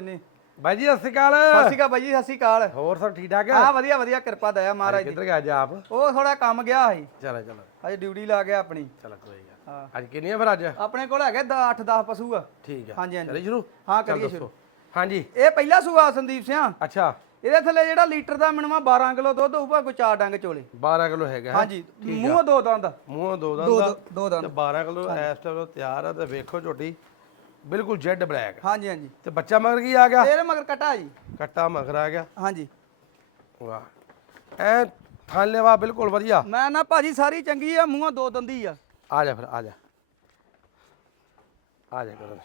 ਨੇ। ਬਾਈ ਜੀ ਸਤਿ ਸ਼੍ਰੀ ਅਕਾਲ। ਸਤਿ ਸ਼੍ਰੀ ਅਕਾਲ ਬਾਈ ਜੀ ਸਤਿ ਸ਼੍ਰੀ ਅਕਾਲ। ਹੋਰ ਸਭ ਠੀਕ ਠਾਕ ਹਾਂ ਵਧੀਆ ਵਧੀਆ ਕਿਰਪਾ ਦਇਆ ਮਹਾਰਾਜ ਦੀ। ਕਿੱਧਰ ਗਿਆ ਅੱਜ ਆਪ? ਉਹ ਥੋੜਾ ਕੰਮ ਗਿਆ ਸੀ। ਚਲੋ ਚਲੋ। ਅੱਜ ਡਿਊਟੀ ਲਾ ਗਿਆ ਆਪਣੀ। ਚਲੋ ਕੋਈ ਗੱਲ ਹਾਂ। ਅੱਜ ਕਿੰਨੀਆਂ ਫਿਰ ਅੱਜ? ਆਪਣੇ ਕੋਲ ਹੈਗੇ 8 10 ਪਸ਼ੂ ਆ। ਠੀਕ ਹੈ ਹਾਂਜੀ, ਹਾਂਜੀ। ਚਲੇ ਸ਼ੁਰੂ? ਹਾਂ, ਕਰੀਏ। ਸ਼ੁਰੂ। ਹਾਂਜੀ। ਇਹ ਪਹਿਲਾ ਸੂਆ ਸੰਦੀਪ ਸਿੰਘ ਅੱਛਾ। ਇਹਦੇ ਥੱਲੇ ਜਿਹੜਾ ਲੀਟਰ ਦਾ ਮਿਨੀਮਮ 12 ਕਿਲੋ ਦੁੱਧ ਹੋਊਗਾ ਕੋਈ ਚਾਰ ਡੰਗ ਚੋਲੇ। 12 ਕਿਲੋ ਹੈਗਾ? ਹਾਂਜੀ। ਮੂੰਹ ਦੋ ਦੰਦ। ਮੂੰਹੋਂ ਦੋ ਦੰਦ ਦੋ- ਦੰਦ। 12 ਕਿਲੋ ਇਸ ਟਾਈਮ ਤਿਆਰ ਆ ਤੇ ਵੇਖੋ ਝੋਟੀ। ਬਿਲਕੁਲ ਜੈਡ ਬਲੈਕ। ਹਾਂਜੀ ਹਾਂਜੀ। ਤੇ ਬੱਚਾ ਮਗਰ ਕੀ ਆ ਗਿਆ? ਇਹਦੇ ਮਗਰ ਕਟਾ ਜੀ। ਕੱਟਾ ਮਗਰ ਆ ਗਿਆ। ਹਾਂਜੀ। ਵਾਹ। ਐ ਥਾਂ ਲੈਵਾ ਬਿਲਕੁਲ ਵਧੀਆ। ਮੈਂ ਨਾ ਭਾਜੀ ਸਾਰੀ ਚੰਗੀ ਆ ਮੂੰਹੋਂ ਦੋ ਦੰਦੀ ਆ। ਆ ਜਾ ਫਿਰ ਆ ਜਾ। ਆ ਜਾ ਕਰੋ।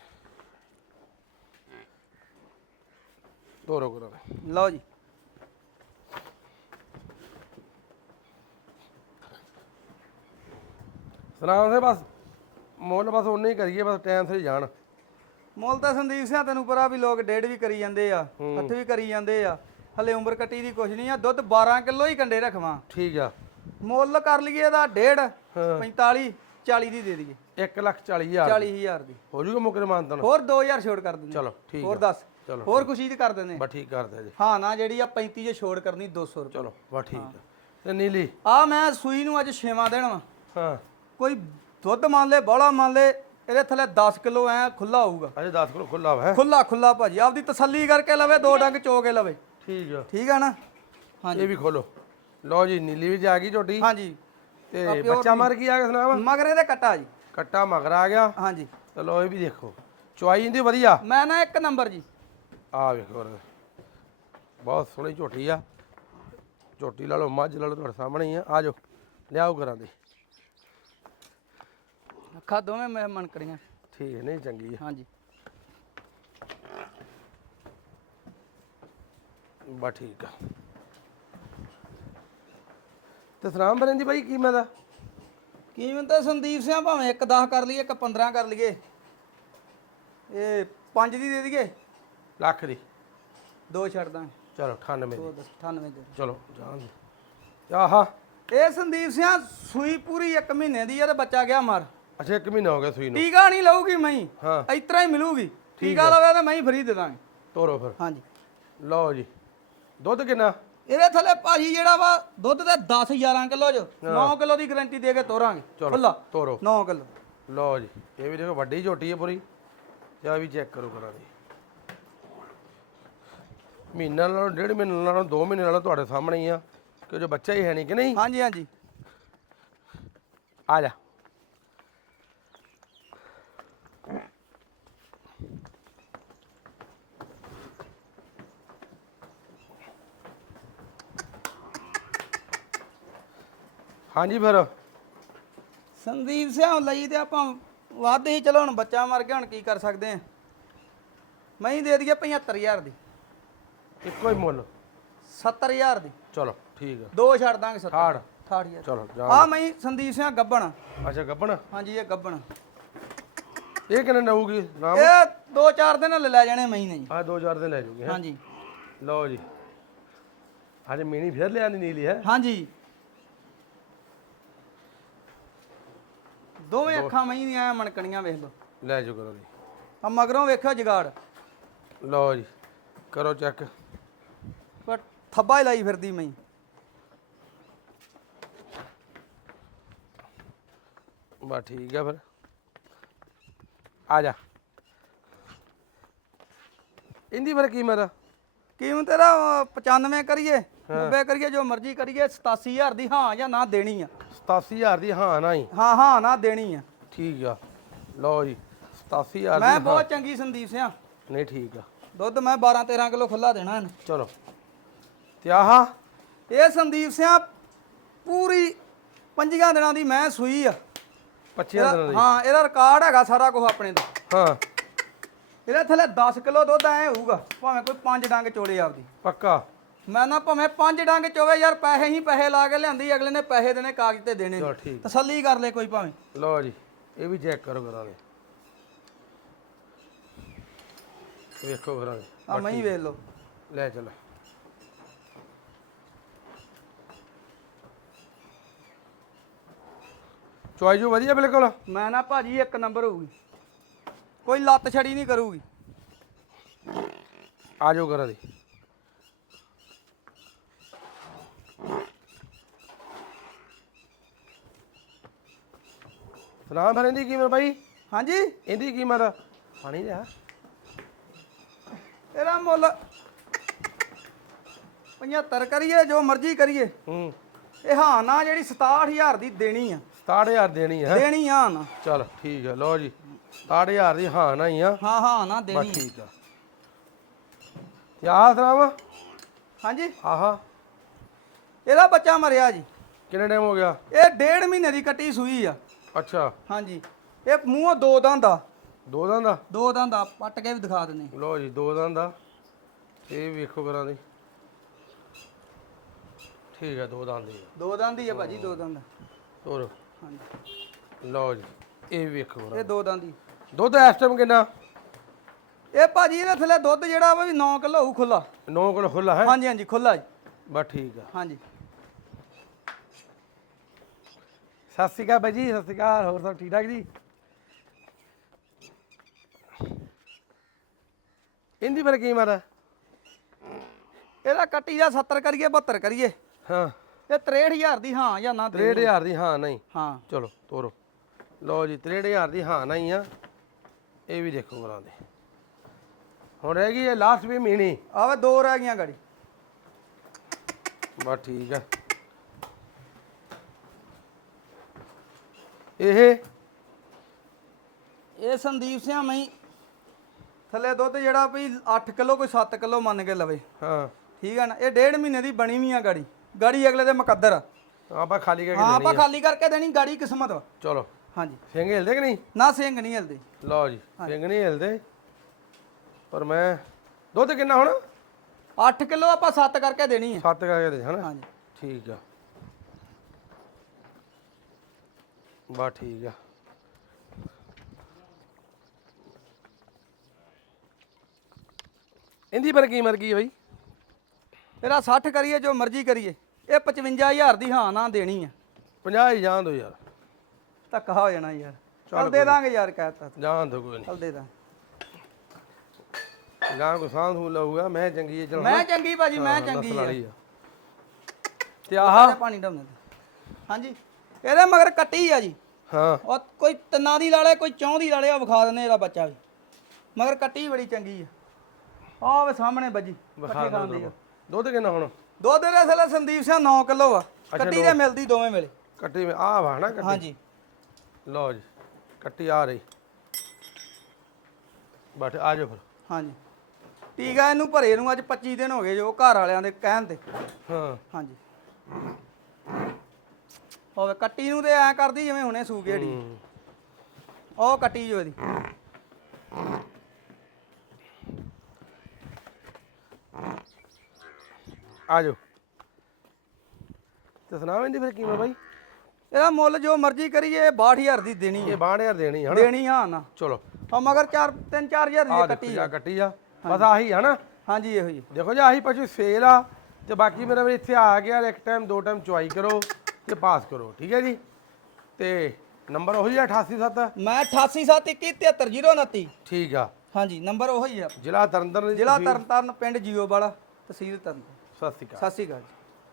ਦੋਰੋ ਕਰੋ। ਲਓ ਜੀ। ਸਲਾਮ ਸੇ ਬਸ ਮੁੱਲ ਬਸ ਉਨੇ ਹੀ ਕਰੀਏ ਬਸ ਟਾਈਮ ਸਿਰ ਜਾਣ। ਮੁੱਲ ਤਾਂ ਸੰਦੀਪ ਸਿੰਘ ਤੈਨੂੰ ਪਤਾ ਵੀ ਲੋਕ ਡੇਢ ਵੀ ਕਰੀ ਜਾਂਦੇ ਆ ਹੱਥ ਵੀ ਕਰੀ ਜਾਂਦੇ ਆ। ਹਲੇ ਉਮਰ ਕੱਟੀ ਦੀ ਕੁਛ ਨਹੀਂ ਆ ਦੁੱਧ 12 ਕਿਲੋ ਹੀ ਕੰਡੇ ਰਖਵਾ। ਠੀਕ ਆ। ਮੁੱਲ ਕਰ ਲਈਏ ਇਹਦਾ ਡੇਢ ਹਾਂ। 45 40 ਦੀ ਦੇ ਦਈਏ। 1 ਲੱਖ 40 ਹਜ਼ਾਰ 40000 ਦੀ। ਹੋ ਜੂਗਾ ਮੁਕਰ ਮਾਨਤਨ? ਹੋਰ 2000 ਛੋੜ ਕਰ ਦਿੰਦੇ ਚਲੋ ਠੀਕ ਹੋਰ ਆ। ਦੱਸ ਚਲੋ ਹੋਰ ਖੁਸ਼ੀ ਦੀ ਕਰ ਦਿੰਦੇ ਬਸ ਠੀਕ ਕਰਦੇ ਜੀ। ਹਾਂ ਨਾ ਜਿਹੜੀ ਆ 35 ਜੇ ਛੋੜ ਕਰਨੀ 200 ਰੁਪਏ। ਚਲੋ ਬਸ ਠੀਕ ਤੇ ਨੀਲੀ? ਆ ਮੈਂ ਸੂਈ ਨੂੰ ਅੱਜ ਛੇਵਾਂ ਦੇਣ ਹਾਂ। ਕੋਈ ਦੁੱਧ ਮੰਨ ਲੈ ਬੋਲਾ ਮੰਨ ਲੈ ਇਹਦੇ ਥੱਲੇ 10 ਕਿਲੋ ਐ ਖੁੱਲਾ ਹੋਊਗਾ। ਅਜੇ 10 ਕਿਲੋ ਖੁੱਲਾ ਹੈ? ਖੁੱਲਾ ਖੁੱਲਾ ਭਾਜੀ। ਆਪਦੀ ਤਸੱਲੀ ਕਰਕੇ ਲਵੇ ਦੋ ਡੰਗ ਚੋ ਕੇ ਲਵੇ। ਠੀਕ ਆ। ਠੀਕ ਆ ਨਾ? ਹਾਂਜੀ। ਇਹ ਵੀ ਖੋਲੋ। ਲਓ ਜੀ ਨੀਲੀ ਵੀ ਜਾ ਗਈ ਝੋਟੀ। ਹਾਂਜੀ। ਤੇ ਬੱਚਾ ਮਰ ਕੀ ਆ ਗਿਆ ਸੁਣਾਵਾ? ਮਗਰ ਇਹਦੇ ਕੱਟਾ ਜੀ। ਕੱਟਾ ਮਗਰ ਆ ਗਿਆ। ਹਾਂਜੀ। ਚਲੋ ਇਹ ਵੀ ਦੇਖੋ। ਚੁਆਈ ਇਹਦੀ ਵਧੀਆ? ਮੈਂ ਨਾ ਇੱਕ ਨੰਬਰ ਜੀ। ਆ ਵੇਖੋ। ਬਹੁਤ ਸੋਹਣੀ ਝੋਟੀ ਆ। ਝੋਟੀ ਲਾ ਲਓ ਮੱਝ ਲਾ ਲਓ ਤੁਹਾਡੇ ਸਾਹਮਣੇ ਹੀ ਆ। ਆ ਜਾਓ। ਲਿਆਓ ਕਰਾਂ ਦੀ। ਅੱਖਾਂ ਦੋਵੇਂ ਮੈਂ ਮਨ ਕਰੀਆਂ ਠੀਕ ਹੈ ਨਹੀਂ ਚੰਗੀ ਆ। ਹਾਂਜੀ। ਬਸ ਠੀਕ ਆ। ਤੇ ਸਲਾਮ ਬਰਨ ਦੀ ਬਾਈ ਕੀਮਤ ਦਾ? ਕੀਮਤ ਤਾਂ ਸੰਦੀਪ ਸਿੰਘ ਭਾਵੇਂ ਇੱਕ 10 ਕਰ ਲਈਏ ਇੱਕ 15 ਕਰ ਲਈਏ। ਇਹ 5 ਦੀ ਦੇ ਦਈਏ? ਲੱਖ ਦੀ। ਦੋ ਛੱਡ ਦਾਂਗੇ। ਚਲੋ 98 ਦੀ ਦੋ। ਦਸ 98 ਦੇ। ਚਲੋ ਜਾਣ ਦੇ। ਆਹਾ। ਇਹ ਸੰਦੀਪ ਸਿੰਘ ਸੂਈ ਪੂਰੀ ਇੱਕ ਮਹੀਨੇ ਦੀ ਆ ਤੇ ਬੱਚਾ ਗਿਆ ਮਰ। ਅੱਛਾ ਇੱਕ ਮਹੀਨਾ ਹੋ ਗਿਆ ਸੂਈ ਨੂੰ। ਟੀਕਾ ਨਹੀਂ ਲਊਗੀ ਮਈ ਹਾਂ। ਇਸ ਤਰ੍ਹਾਂ ਹੀ ਮਿਲੂਗੀ। ਟੀਕਾ ਲਵੇ ਤਾਂ ਮੈਂ ਫਰੀ ਦੇ ਦਾਂਗੇ। ਤੋਰੋ ਫਿਰ। ਹਾਂਜੀ। ਲਓ ਜੀ। ਦੁੱਧ ਕਿੰਨਾ? ਇਹਦੇ ਥੱਲੇ ਭਾਜੀ ਜਿਹੜਾ ਵਾ ਦੁੱਧ ਦੇ 10 11 ਕਿਲੋ ਚ। 9 ਕਿਲੋ ਦੀ ਗਾਰੰਟੀ ਦੇ ਕੇ ਤੋਰਾਂਗੇ। ਚਲੋ ਖੁੱਲਾ ਤੋਰੋ। 9 ਕਿਲੋ। ਲਓ ਜੀ। ਇਹ ਵੀ ਦੇਖੋ ਵੱਡੀ ਝੋਟੀ ਹੈ ਪੂਰੀ। ਤੇ ਆ ਵੀ ਚੈੱਕ ਕਰੋ ਕਰਾਂ ਦੀ ਮਹੀਨਾ ਨਾਲੋਂ ਡੇਢ ਮਹੀਨੇ ਨਾਲੋਂ ਦੋ ਮਹੀਨੇ ਨਾਲੋਂ ਤੁਹਾਡੇ ਸਾਹਮਣੇ ਹੀ ਆ। ਕਿ ਜੋ ਬੱਚਾ ਹੀ ਹੈ ਨਹੀਂ ਕਿ ਨਹੀਂ? ਹਾਂਜੀ ਹਾਂਜੀ। ਆ ਜਾ। ਹਾਂਜੀ ਫਿਰ। ਸੰਦੀਪ ਸਿੰਘ ਲਈ ਤੇ ਆਪਾਂ ਵੱਧ ਹੀ ਚਲੋ ਹੁਣ ਬੱਚਾ ਮਰ ਗਿਆ ਹੁਣ ਕੀ ਕਰ ਸਕਦੇ ਆ? ਮੈਂ ਹੀ ਦੇ ਦਈਏ 75000 ਦੀ। ਇੱਕੋ ਹੀ ਮੁੱਲ। 70000 ਦੀ। ਚਲੋ ਠੀਕ ਆ। ਦੋ ਛੱਡ ਦਾਂਗੇ 70 ਠਾੜ 68000 ਚਲੋ ਜਾ ਆ ਮੈਂ ਹੀ ਸੰਦੀਪ ਸਿੰਘ ਗੱਬਣ। ਅੱਛਾ ਗੱਬਣ? ਹਾਂਜੀ ਇਹ ਗੱਬਣ। ਇਹ ਕਿੰਨੇ ਨਊਗੀ ਨਾਮ? ਇਹ ਦੋ ਚਾਰ ਦਿਨ ਹਲੇ ਲੈ ਜਾਣੇ ਮੈਂ ਹੀ ਨੇ ਜੀ। ਆ 2000 ਦੇ ਲੈ ਜੂਗੇ? ਹਾਂਜੀ। ਲਓ ਜੀ। ਅੱਜ ਮੀਣੀ ਫਿਰ ਲਿਆਂਦੀ ਨੀਲੀ ਹੈ? ਹਾਂਜੀ। ਦੋਵੇਂ ਅੱਖਾਂ ਮੈਂ ਹੀ ਦੀਆਂ ਐਂ ਮਣਕਣੀਆਂ ਵੇਖ ਲਓ। ਲੈ ਜਾਓ ਕਰੋ ਜੀ। ਆ ਮਗਰੋਂ ਵੇਖਿਓ ਜਗਾੜ। ਲਓ ਜੀ ਕਰੋ ਚੈੱਕ। ਪਰ ਥੱਬਾ ਹੀ ਲਾਈ ਫਿਰਦੀ ਮੈਂ ਬਸ ਠੀਕ ਆ ਫਿਰ। ਆ ਜਾ। ਇੰਦੀ ਫਿਰ ਕੀਮਤ ਆ? ਕੀਮਤ ਇਹਦਾ ਅਹ, 95 ਕਰੀਏ 90 ਕਰੀਏ ਜੋ ਮਰਜ਼ੀ ਕਰੀਏ 87000 ਦੀ ਹਾਂ ਜਾਂ ਨਾ ਦੇਣੀ ਆ। 87000 ਦੀ ਹਾਂ ਨਾ ਹੀ ਹਾਂ ਹਾਂ ਨਾ ਦੇਣੀ ਆ। ਠੀਕ ਆ। ਲਓ ਜੀ 87000 ਮੈਂ ਦੀ ਬਹੁਤ ਚੰਗੀ ਸੰਦੀਪ ਸਿਆ। ਨਹੀਂ ਠੀਕ ਆ। ਦੁੱਧ ਮੈਂ 12 13 ਕਿਲੋ ਖੁੱਲਾ ਦੇਣਾ ਇਹਨੂੰ। ਚਲੋ। ਤੇ ਆਹਾ ਇਹ ਸੰਦੀਪ ਸਿਆ ਪੂਰੀ ਪੰਜੀਆਂ ਦਿਨਾਂ ਦੀ ਮੈਂ ਸੂਈ ਆ। 25 ਦਿਨਾਂ ਦੀ। ਹਾਂ ਇਹਦਾ ਰਿਕਾਰਡ ਹੈਗਾ ਸਾਰਾ ਕੁਝ ਆਪਣੇ ਦਾ। ਹਾਂ। ਇਹਦੇ ਥੱਲੇ 10 ਕਿਲੋ ਦੁੱਧ ਐ ਹੋਊਗਾ ਭਾਵੇਂ ਕੋਈ ਪੰਜ ਡੰਗ ਚੋਲੇ ਆਪਦੀ। ਪੱਕਾ। ਮੈਂ ਨਾ ਭਾਵੇਂ ਪੰਜ ਡੰਗ ਚੋਵੇ ਯਾਰ ਪੈਸੇ ਹੀ ਪੈਸੇ ਲਾ ਕੇ ਲਿਆਂਦੀ ਅਗਲੇ ਨੇ ਪੈਸੇ ਦੇਣੇ ਕਾਗਜ਼ ਤੇ ਦੇਣੇ ਚਲੋ ਠੀਕ। ਤਸੱਲੀ ਕਰ ਲੈ ਕੋਈ ਭਾਵੇਂ। ਲਓ ਜੀ ਇਹ ਵੀ ਚੈੱਕ ਕਰੋ ਕਰਾਂਗੇ ਵੇਖੋ ਕਰਾਂਗੇ ਆ ਮੈਂ ਹੀ ਵੇਖ ਲਓ। ਲੈ ਚਲੋ। ਚੁਆਈ ਜੋ ਵਧੀਆ ਬਿਲਕੁਲ। ਮੈਂ ਨਾ ਭਾਜੀ ਇੱਕ ਨੰਬਰ ਹੋਊਗੀ। ਕੋਈ ਲੱਤ ਛੜੀ ਨਹੀਂ ਕਰੂਗੀ। ਆ ਜਾਓ ਕਰਾਂ ਦੀ। ਸੁਣਾ ਫਿਰ ਇਹਦੀ ਕੀਮਤ ਬਾਈ? ਹਾਂਜੀ। ਇਹਦੀ ਕੀਮਤ ਪਾਣੀ ਲਿਆ। ਇਹਦਾ ਮੁੱਲ 75 ਕਰੀਏ ਜੋ ਮਰਜ਼ੀ ਕਰੀਏ। ਹੂੰ। ਇਹ ਹਾਂ ਨਾ ਜਿਹੜੀ 67000 ਦੀ ਦੇਣੀ ਆ। 67000 ਦੇਣੀ ਹੈ? ਦੇਣੀ ਆ ਨਾ ਚਲ ਠੀਕ ਹੈ ਲਓ ਜੀ। 67000 ਦੀ ਹਾਂ ਨਾ ਹੀ ਆ। ਹਾਂ ਹਾਂ ਨਾ ਬਸ ਦੇਣੀ ਆ। ਠੀਕ ਆ। ਆਹ ਸੁਣਾਵਾ ਹਾਂਜੀ। ਆਹਾ। ਇਹਦਾ ਬੱਚਾ ਮਰਿਆ ਜੀ। ਕਿੰਨੇ ਟਾਈਮ ਹੋ ਗਿਆ? ਇਹ ਡੇਢ ਮਹੀਨੇ ਦੀ ਕੱਟੀ ਸੂਈ ਆ। ਅੱਛਾ। ਹਾਂਜੀ। ਇਹ ਮੂੰਹੋਂ ਦੋ ਦੰਦ ਆ। ਦੋ ਦਿਨ ਦਾ ਦੋ ਦੰਦ ਆ ਪੱਟ ਕੇ ਵੀ ਦਿਖਾ ਦਿੰਨੇ ਲਓ ਜੀ ਦੋ ਦਿਨ ਦਾ ਇਹ ਵੇਖੋ ਕਰਾਂ ਦੀ। ਠੀਕ ਹੈ ਦੋ ਦੰਦ ਦੀ ਦੋ ਦੰਦ ਹੀ ਆ ਭਾਜੀ ਦੋ ਦੰਦ। ਹੋਰ? ਹਾਂਜੀ। ਲਓ ਜੀ ਇਹ ਵੇਖੋ ਕਰਾਂ ਇਹ ਦੋ। ਦੰਦ ਹੀ। ਦੁੱਧ ਇਸ ਟਾਈਮ ਕਿੰਨਾ? ਇਹ ਭਾਜੀ ਇਹਦੇ ਥੱਲੇ ਦੁੱਧ ਜਿਹੜਾ ਵਾ ਵੀ 9 ਕਿਲੋ ਹੋਊ ਖੁੱਲਾ 9 ਕਿਲੋ ਖੁੱਲਾ ਹੈ? ਹਾਂਜੀ ਹਾਂਜੀ ਖੁੱਲਾ ਜੀ। ਬਸ ਠੀਕ ਆ। ਹਾਂਜੀ। ਸਤਿ ਸ਼੍ਰੀ ਅਕਾਲ ਬਾਈ ਜੀ ਸਤਿ ਸ਼੍ਰੀ ਅਕਾਲ ਹੋਰ ਸਭ ਠੀਕ ਠਾਕ ਜੀ? ਇੰਦੀ ਪਰ ਕੀ ਮਾਰਾ ਇਹਦਾ ਕੱਟੀ ਦਾ 70 ਕਰੀਏ 72 ਕਰੀਏ। ਹਾਂ। ਇਹ 63000 ਦੀ ਹਾਂ ਜਾਂ ਨਾ ਦੇ। 63000 ਦੀ ਹਾਂ ਨਹੀਂ। ਹਾਂ। ਚਲੋ ਤੋਰੋ। ਲਓ ਜੀ 63000 ਦੀ ਹਾਂ ਨਹੀਂ ਆ। ਇਹ ਵੀ ਦੇਖੋ ਕਰਾਂ ਦੇ। ਹੁਣ ਰਹਿ ਗਈ ਇਹ ਲਾਸਟ ਵੀ ਮੀਣੀ। ਆਵੇ ਦੋ ਰਹਿ ਗਈਆਂ ਗਾੜੀ। ਬਸ ਠੀਕ ਆ। ਇਹ ਇਹ ਸੰਦੀਪ ਸਿੰਘ ਮੈਂ ਥੱਲੇ ਦੁੱਧ ਜਿਹੜਾ ਵੀ 8 ਕਿਲੋ ਕੋਈ 7 ਕਿਲੋ ਮੰਨ ਕੇ ਲਵੇ। ਹਾਂ। ਠੀਕ ਹੈ ਨਾ ਇਹ ਡੇਢ ਮਹੀਨੇ ਦੀ ਬਣੀ ਵੀ ਆ ਗਾੜੀ। ਗਾੜੀ ਅਗਲੇ ਦੇ ਮੁਕੱਦਰ। ਆ ਆਪਾਂ ਖਾਲੀ ਕਰਕੇ ਹਾਂ ਦੇਣੀ ਆਪਾਂ ਖਾਲੀ ਕਰਕੇ ਦੇਣੀ ਗਾੜੀ ਕਿਸਮਤ ਵਾ। ਚਲੋ। ਹਾਂਜੀ। ਸਿੰਘ ਹਿਲਦੇ ਕਿ ਨਹੀਂ? ਨਾ ਸਿੰਘ ਨਹੀਂ ਹਿਲਦੇ। ਲਓ ਜੀ ਸਿੰਘ ਨਹੀਂ ਹਿਲਦੇ। ਪਰ ਮੈਂ ਦੁੱਧ ਕਿੰਨਾ ਹੁਣ? 8 ਕਿਲੋ ਆਪਾਂ 7 ਕਰਕੇ ਦੇਣੀ ਆ। ਸੱਤ ਕਰਕੇ ਦੇ ਹਨਾ? ਹਾਂਜੀ। ਠੀਕ ਆ। ਬਾ ਠੀਕ ਆ। ਇੰਦੀ ਪਰ ਕੀ ਮਰ ਗਈ ਬਈ? ਇਹਦਾ 60 ਕਰੀਏ ਜੋ ਮਰਜ਼ੀ ਕਰੀਏ। ਇਹ 55000 ਦੀ ਹਾਂ ਨਾ ਦੇਣੀ ਆ। 50 ਹੀ ਜਾਣ ਦੋ ਯਾਰ। ਧੱਕਾ ਹੋ ਜਾਣਾ ਯਾਰ। ਚੱਲ ਦੇ ਦਾਂਗੇ ਯਾਰ ਕਹਿਤਾ ਜਾਣ ਦੋ ਕੋਈ ਚੱਲ ਦੇ ਦਾਂ। ਨਹੀਂ ਗਾਂ ਕੋ ਸਾਂਝ ਹੋ ਲਊਗਾ ਮੈਂ ਚੰਗੀ ਹੈ ਚਲੋ ਮੈਂ ਚੰਗੀ ਭਾਜੀ ਮੈਂ ਚੰਗੀ ਆ। ਤੇ ਆਹ ਆਹ। ਪਾਣੀ ਡਾਉਣਾ। ਹਾਂਜੀ। ਇਹਦੇ ਮਗਰ ਕੱਟੀ ਆ ਜੀ। ਹਾਂ। ਉਹ ਕੋਈ ਤਿੰਨਾਂ ਦੀ ਲਾਲੇ ਕੋਈ ਚੌਂ ਦੀ ਲਾਲੇ ਆ ਵਿਖਾ ਦਿੰਦੇ ਇਹਦਾ ਬੱਚਾ ਵੀ। ਮਗਰ ਕੱਟੀ ਬੜੀ ਚੰਗੀ ਆ। ਆਹ ਵੇ ਸਾਹਮਣੇ ਬੱਜੀ ਵਿਖਾ ਪੱਠੇ ਦੋ ਖਾਂਦੀ ਆ। ਦੁੱਧ ਕਿੰਨਾ ਹੁਣ? ਦੁੱਧ ਦੇ ਥੱਲੇ ਸੰਦੀਪ ਸਿੰਘ 9 ਕਿਲੋ ਆ। ਕੱਟੀ ਦੇ। ਮਿਲਦੀ ਦੋਵੇਂ ਵੇਲੇ। ਕੱਟੀ ਆਹ ਵਾ ਨਾ ਕੱਟੀ। ਹਾਂਜੀ। ਲਓ ਜੀ ਕੱਟੀ ਆ ਰਹੀ। ਬਟ ਆ ਜਾਓ ਫਿਰ। ਹਾਂਜੀ। ਟੀਕਾ ਇਹਨੂੰ ਭਰੇ ਨੂੰ ਅੱਜ 25 ਦਿਨ ਹੋ ਗਏ ਜੋ ਘਰ ਵਾਲਿਆਂ ਦੇ ਕਹਿਣ ਤੇ। ਹਾਂ। ਹਾਂਜੀ। ਹੋਵੇ ਕੱਟੀ ਨੂੰ ਤੇ ਐ ਕਰਦੀ ਜਿਵੇਂ ਹੁਣੇ ਸੂ ਗੇੜੀ ਹੂੰ। ਉਹ ਕੱਟੀ ਜੋ ਇਹਦੀ ਆ ਜਾਓ। ਤੇ ਸੁਣਾ ਇੰਦੀ ਫਿਰ ਕੀਮਤ ਬਾਈ? ਇਹਦਾ ਮੁੱਲ ਜੋ ਮਰਜ਼ੀ ਕਰੀਏ 62000 ਦੀ ਦੇਣੀ ਇਹ ਹੈ 62000 ਦੇਣੀ ਹੈ ਹਨਾ? ਦੇਣੀ ਹਾਂ ਨਾ। ਚਲੋ। ਆ ਮਗਰ 4 3 4000 ਆ ਦੀ ਕੱਟੀ ਜੀ ਆ। ਕੱਟੀ ਆ। ਬਸ ਆਹੀ ਆ ਨਾ ਹਾਂਜੀ ਇਹੋ ਜੀ। ਦੇਖੋ ਜੀ ਆਹੀ ਪਸ਼ੂ ਸੇਲ ਆ। ਤੇ ਬਾਕੀ ਮੇਰਾ ਵੀ ਇੱਥੇ ਆ ਗਿਆ ਇੱਕ ਟਾਈਮ ਦੋ ਟਾਈਮ ਚੁਆਈ ਕਰੋ। ਤੇ ਪਾਸ ਕਰੋ ਠੀਕ ਹੈ ਜੀ? ਤੇ ਨੰਬਰ ਉਹੀ ਆ 887 ਮੈਂ 8871733029 ਠੀਕ ਆ। ਹਾਂਜੀ ਨੰਬਰ ਉਹੀ ਆ। ਜ਼ਿਲ੍ਹਾ ਤਰਨਤਾਰਨ ਜ਼ਿਲ੍ਹਾ ਤਰਨਤਾਰਨ ਪਿੰਡ ਜੀਓ ਵਾਲਾ ਤਹਿਸੀਲ ਤਰਨ ਸਤਿ ਸ਼੍ਰੀ ਅਕਾਲ। ਸਤਿ ਸ਼੍ਰੀ ਅਕਾਲ ਜੀ।